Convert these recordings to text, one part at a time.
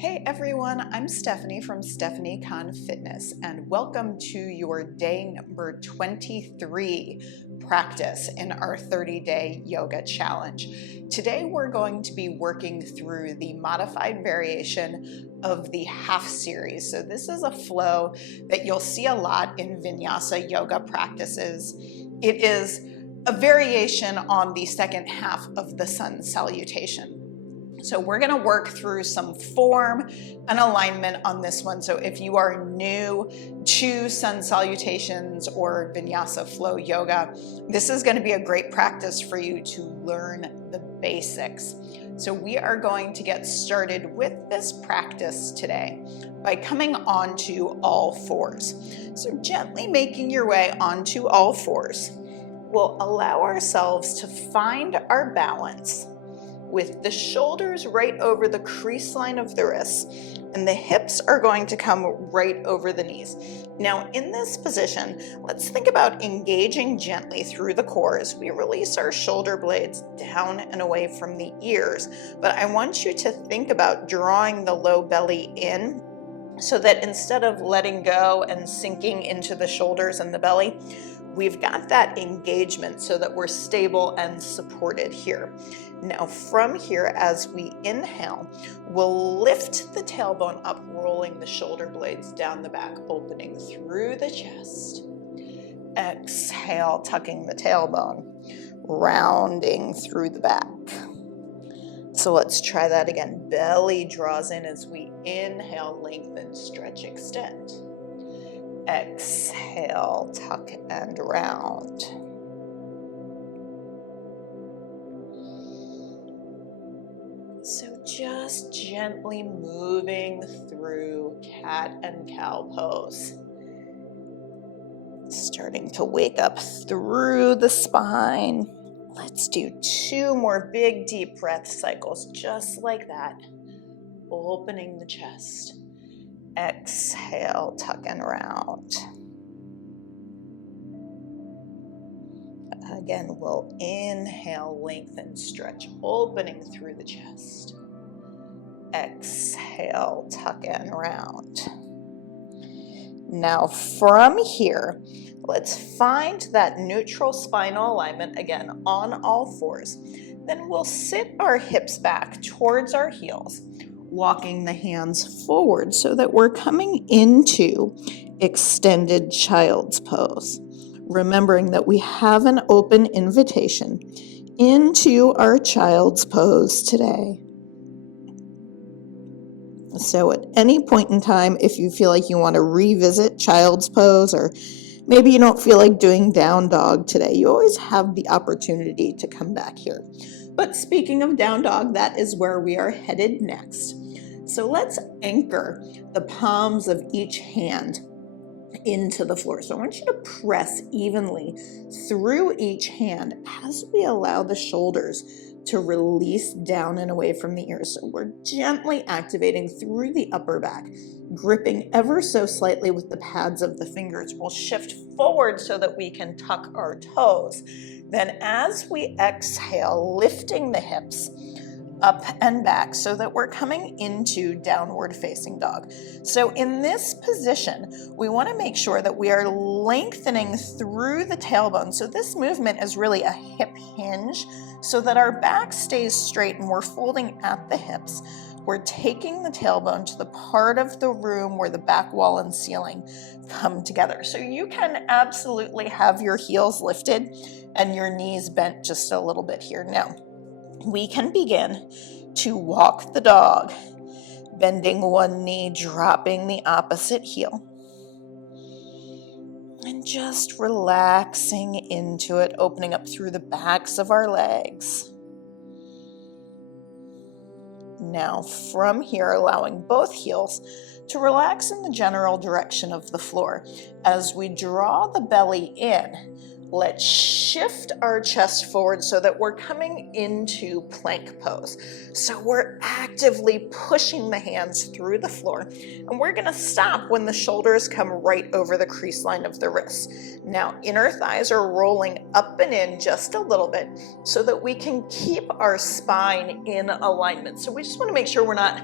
Hey everyone, I'm Stephanie from Stephanie Kahn Fitness, and welcome to your day number 23 practice in our 30-day yoga challenge. Today we're going to be working through the modified variation of the half series. So this is a flow that you'll see a lot in vinyasa yoga practices. It is a variation on the second half of the sun salutation. So we're going to work through some form and alignment on this one. So if you are new to sun salutations or vinyasa flow yoga, this is going to be a great practice for you to learn the basics. So we are going to get started with this practice today by coming onto all fours. So gently making your way onto all fours, we'll allow ourselves to find our balance with the shoulders right over the crease line of the wrists, and the hips are going to come right over the knees. Now in this position, let's think about engaging gently through the core as we release our shoulder blades down and away from the ears. But I want you to think about drawing the low belly in, so that instead of letting go and sinking into the shoulders and the belly, we've got that engagement so that we're stable and supported here. Now from here, as we inhale, we'll lift the tailbone up, rolling the shoulder blades down the back, opening through the chest. Exhale, tucking the tailbone, rounding through the back. So let's try that again. Belly draws in as we inhale, lengthen, stretch, extend. Exhale, tuck and round. So just gently moving through cat and cow pose. Starting to wake up through the spine. Let's do 2 more big deep breath cycles just like that. Opening the chest. Exhale, tuck and round. Again, we'll inhale, lengthen, stretch, opening through the chest. Exhale, tuck and round. Now from here, let's find that neutral spinal alignment again on all fours. Then we'll sit our hips back towards our heels, walking the hands forward so that we're coming into extended child's pose. Remembering that we have an open invitation into our child's pose today. So at any point in time, if you feel like you want to revisit child's pose, or maybe you don't feel like doing down dog today, you always have the opportunity to come back here. But speaking of down dog, that is where we are headed next. So let's anchor the palms of each hand into the floor. So I want you to press evenly through each hand as we allow the shoulders to release down and away from the ears. So we're gently activating through the upper back, gripping ever so slightly with the pads of the fingers. We'll shift forward so that we can tuck our toes. Then as we exhale, lifting the hips up and back so that we're coming into downward facing dog. So in this position, we want to make sure that we are lengthening through the tailbone. So this movement is really a hip hinge so that our back stays straight and we're folding at the hips. We're taking the tailbone to the part of the room where the back wall and ceiling come together. So you can absolutely have your heels lifted and your knees bent just a little bit here. Now, we can begin to walk the dog, bending one knee, dropping the opposite heel, and just relaxing into it, opening up through the backs of our legs. Now from here, allowing both heels to relax in the general direction of the floor. As we draw the belly in, Let's shift our chest forward so that we're coming into plank pose. So we're actively pushing the hands through the floor, and we're gonna stop when the shoulders come right over the crease line of the wrists. Now, inner thighs are rolling up and in just a little bit so that we can keep our spine in alignment. So we just wanna make sure we're not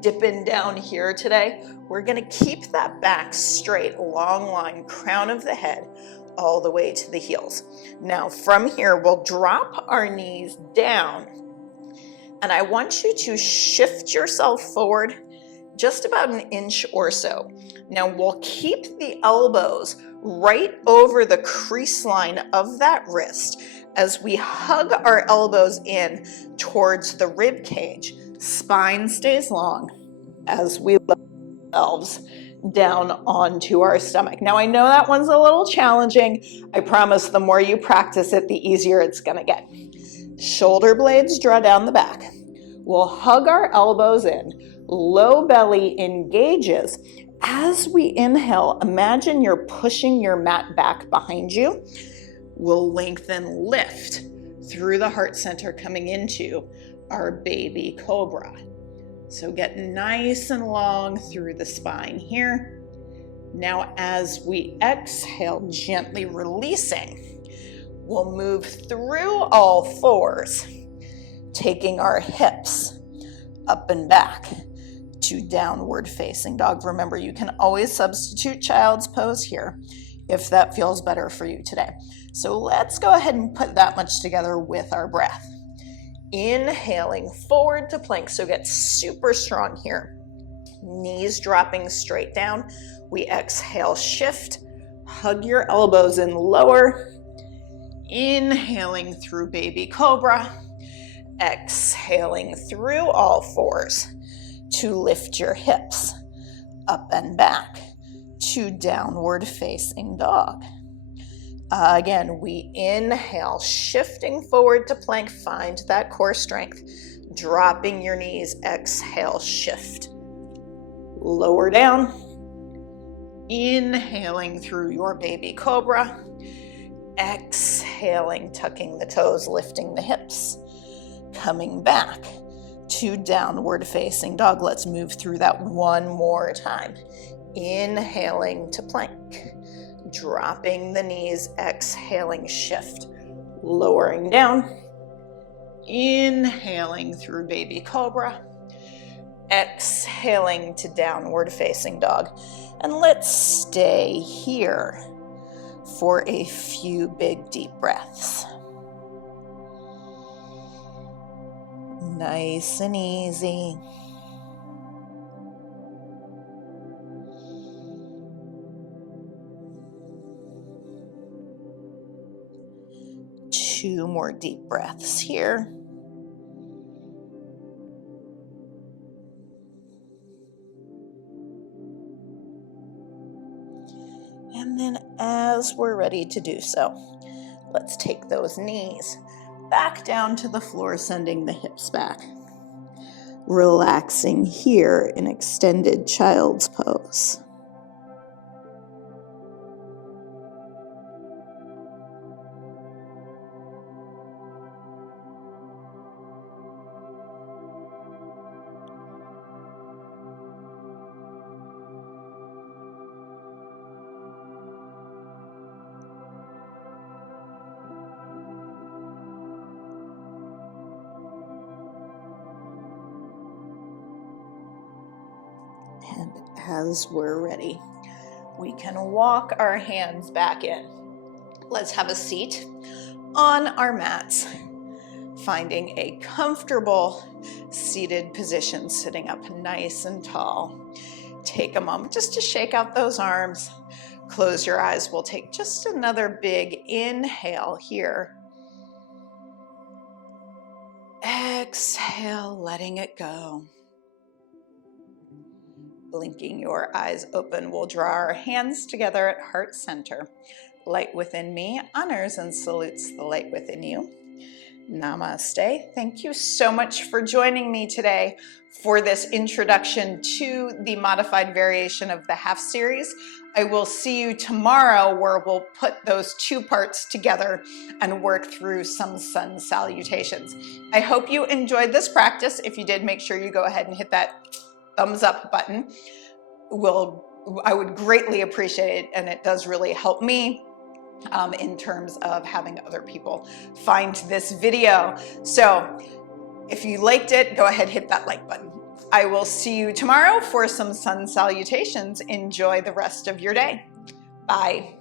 dipping down here today. We're gonna keep that back straight, long line, crown of the head, all the way to the heels. Now from here, we'll drop our knees down, and I want you to shift yourself forward just about an inch or so. Now we'll keep the elbows right over the crease line of that wrist as we hug our elbows in towards the rib cage. Spine stays long as we let ourselves down onto our stomach. Now I know that one's a little challenging. I promise the more you practice it, the easier it's gonna get. Shoulder blades draw down the back. We'll hug our elbows in. Low belly engages. As we inhale, imagine you're pushing your mat back behind you. We'll lengthen, lift through the heart center, coming into our baby cobra. So get nice and long through the spine here. Now as we exhale, gently releasing, we'll move through all fours, taking our hips up and back to downward facing dog. Remember, you can always substitute child's pose here if that feels better for you today. So let's go ahead and put that much together with our breath. Inhaling forward to plank, so get super strong here. Knees dropping straight down. We exhale, shift, hug your elbows in lower. Inhaling through baby cobra. Exhaling through all fours to lift your hips up and back to downward facing dog. Again, we inhale, shifting forward to plank, find that core strength, dropping your knees, exhale, shift, lower down, inhaling through your baby cobra, exhaling, tucking the toes, lifting the hips, coming back to downward facing dog. Let's move through that one more time. Inhaling to plank. Dropping the knees, exhaling, shift, lowering down, inhaling through baby cobra, exhaling to downward facing dog. And let's stay here for a few big deep breaths. Nice and easy. Two more deep breaths here. And then as we're ready to do so, let's take those knees back down to the floor, sending the hips back. Relaxing here in extended child's pose. And as we're ready, we can walk our hands back in. Let's have a seat on our mats, finding a comfortable seated position, sitting up nice and tall. Take a moment just to shake out those arms. Close your eyes. We'll take just another big inhale here. Exhale, letting it go. Blinking your eyes open, we'll draw our hands together at heart center. Light within me honors and salutes the light within you. Namaste. Thank you so much for joining me today for this introduction to the modified variation of the half series. I will see you tomorrow where we'll put those two parts together and work through some sun salutations. I hope you enjoyed this practice. If you did, make sure you go ahead and hit that thumbs up button. I would greatly appreciate it, and it does really help me in terms of having other people find this video. So if you liked it, go ahead, hit that like button. I will see you tomorrow for some sun salutations. Enjoy the rest of your day. Bye.